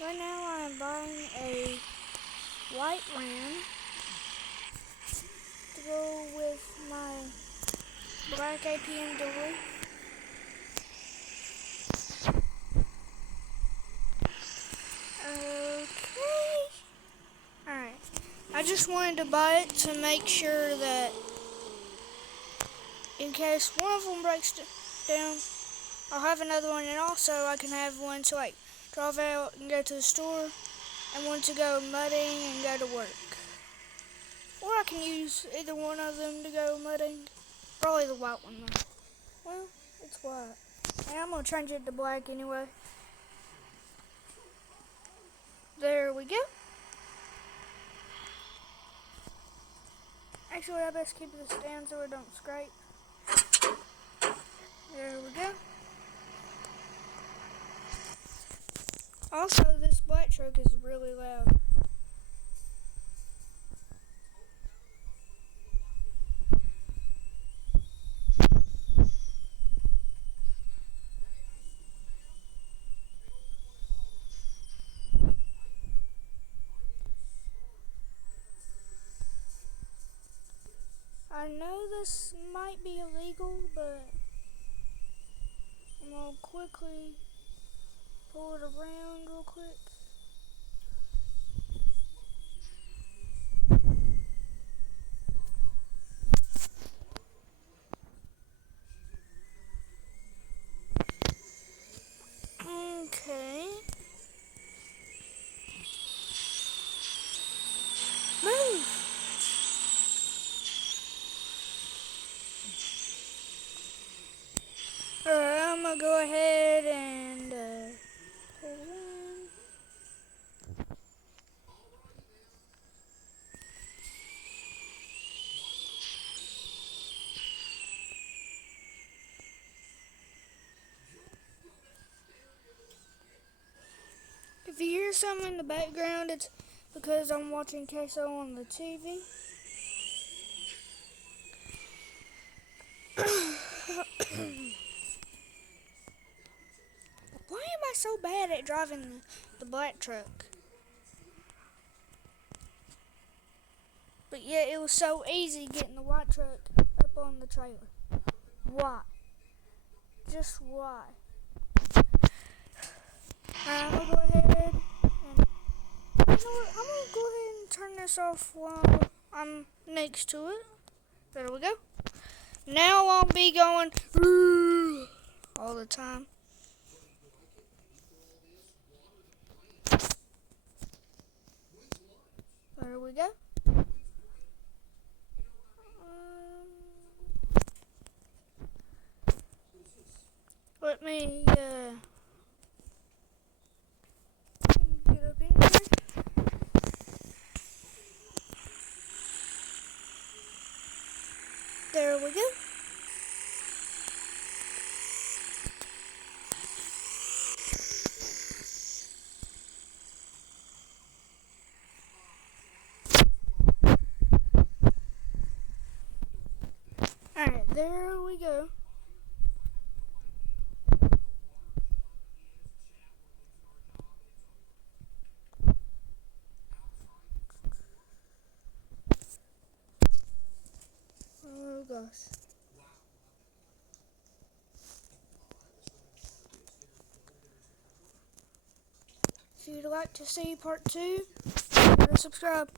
Right now I'm buying a white Ram to go with my black APM dually. Okay. Alright. I just wanted to buy it to make sure that in case one of them breaks down, I'll have another one, and also I can have one to like drive out and go to the store, and one to go mudding and go to work. Or I can use either one of them to go mudding. Probably the white one though. Well, it's white. And I'm going to change it to black anyway. There we go. Actually, I best keep this down so it don't scrape. There we go. Also, this black truck is really loud. I know this might be illegal, but I'm going to quickly pull it around real quick. Okay. Move! Alright, I'm going to go ahead and pull it in. If you hear something in the background, it's because I'm watching Queso on the TV. Why am I so bad at driving the black truck? But yet it was so easy getting the white truck up on the trailer. Why? Just why? I'm gonna go ahead and I'm gonna go ahead and turn this off while I'm next to it. There we go. Now I won't be going all the time. There we go. Let me get up in here. There we go. Alright, there we go. Oh gosh. If you'd like to see part 2, subscribe.